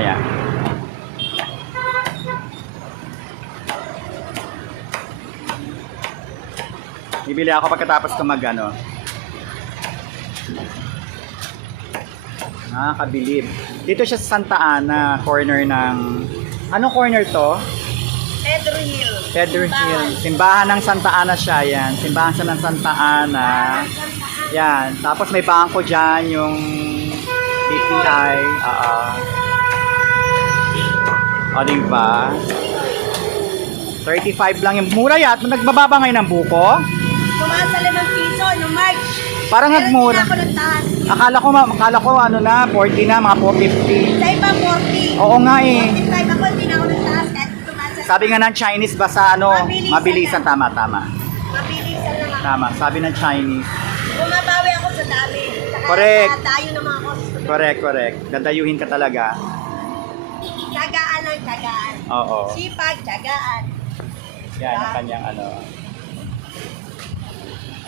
mamaya. Bibili ako pagkatapos ko mag ano. Nakakabilib. Dito siya sa Santa Ana, corner ng... Anong corner to? Pedro Hill. Pedro Hill. Simbahan ng Santa Ana siya, yan. Simbahan siya ng Santa Ana. Yan. Tapos may bangko dyan, yung BPI. Oo. O, diba? 35 lang yung mura yat. Nagbababa ngayon ng buko. Tumaas sa 5 piso no March. Parang Meron nagmura. din ako ng taas. Akala ko, ma- akala ko ano na, 40 na, mga 450. Sa iba 40. Oo nga eh. 45 ako, hindi na ako ng taas. Kahit tumaas sa Sabi nga ng Chinese, basta ano, Mabilisan mabilisan. Tama, tama. Mabilisan lang ako. Tama. Sabi ng Chinese. Bumabawi ako sa dami. Saka Correct. sa dayo ng mga customer. Correct, correct. Dadayuhin ka talaga. Lang, tsagaan. Oo. Sipag, tsagaan. Yan ang kanyang ano.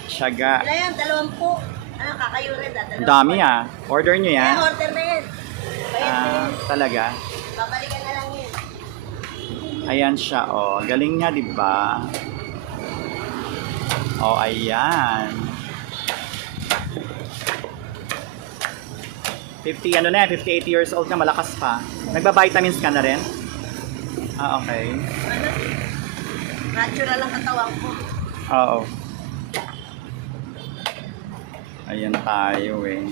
Syaga. Wala yan, dalawampu. Ano, kakayurin na. Ang dami ah. Order nyo Kaya yan. order na yan. Bayad na Ah, yan. talaga. Babalikan na lang yun. Ayan siya, oh. Galing niya, di ba? Oh, ayan. 50, ano na yan, 58 years old na, malakas pa. Nagba-vitamins ka na rin? Ah, okay. Natural ang katawan ko. Oo. Ayan tayo eh.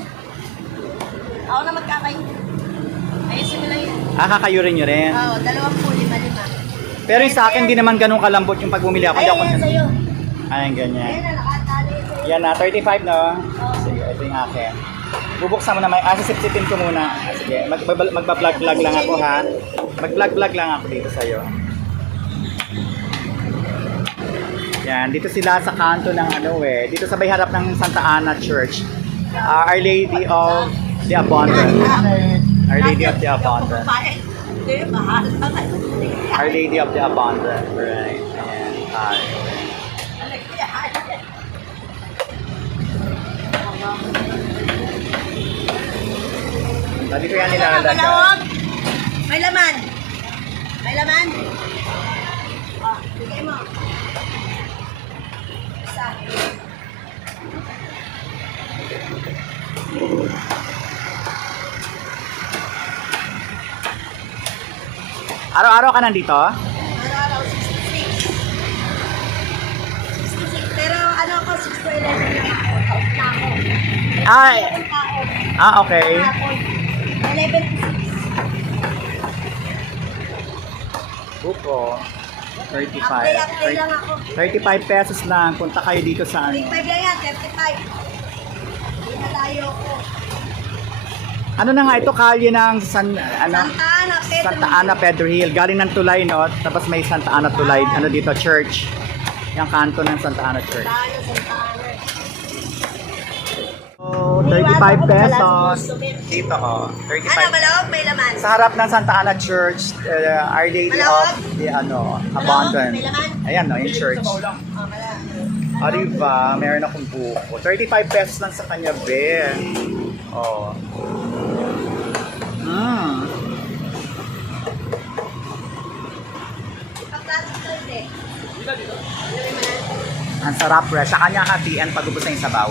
Ako na magkakayo. Ayusin mo lang yun. Ah, kakayurin nyo rin. Oo, dalawampu, lima-lima. Pero yung sa akin, di naman ganun kalambot yung pag bumili ako. Ayan, ako yan sa'yo. Ayan, ganyan. Ayan na, nakatali sa'yo. Yan na, 35 no? Sige, ito yung akin. Bubuksan mo na may, ah, sisip-sipin ko muna. Ah, sige, mag, mag- magpa-vlog-vlog lang ako ha. Mag-vlog-vlog lang ako dito sa'yo. Yan, dito sila sa kanto ng ano eh. Dito sa may harap ng Santa Ana Church. Ah, Our Lady of the Abundant. Our Lady of the Abundant. Our Lady of the Abundant. Right. Ayan, tayo. Sabi ko yan nilalagay. Malawag. May laman. May laman. Oh, bigay mo. Isa. Araw-araw ka nandito? Araw-araw, 66. 66. Pero ano ako, 6 to 11 lang ako. Out na ako. Ay, taon. ah, okay. Kahapon. 11 to 6. Buko. 35. Update-update lang ako. 35 pesos lang. Punta kayo dito sa ano. 35 lang yan, 35. Hindi na tayo ko. Ano na nga ito? Kalye ng San, ano? Santa Ana, Pedro. Santa Ana Pedro Hill. Galing ng Tulay, no? Tapos may Santa Ana Tulay. Ano dito? Church. Yung kanto ng Santa Ana Church. Santa Ana, Santa Ana. Oh, 35 pesos. Dito, oh. Ano, 35 malawag, may laman. Sa harap ng Santa Ana Church, uh, Our Lady Malawag? of the ano, Malawag, Abundant. may laman. Ayan, no, yung church. Oh, malawag. O, diba? Meron akong buko. 35 pesos lang sa kanya, be. Oh. Mm. Ang sarap, pre. Sa kanya hatian pag ubos na yung sabaw.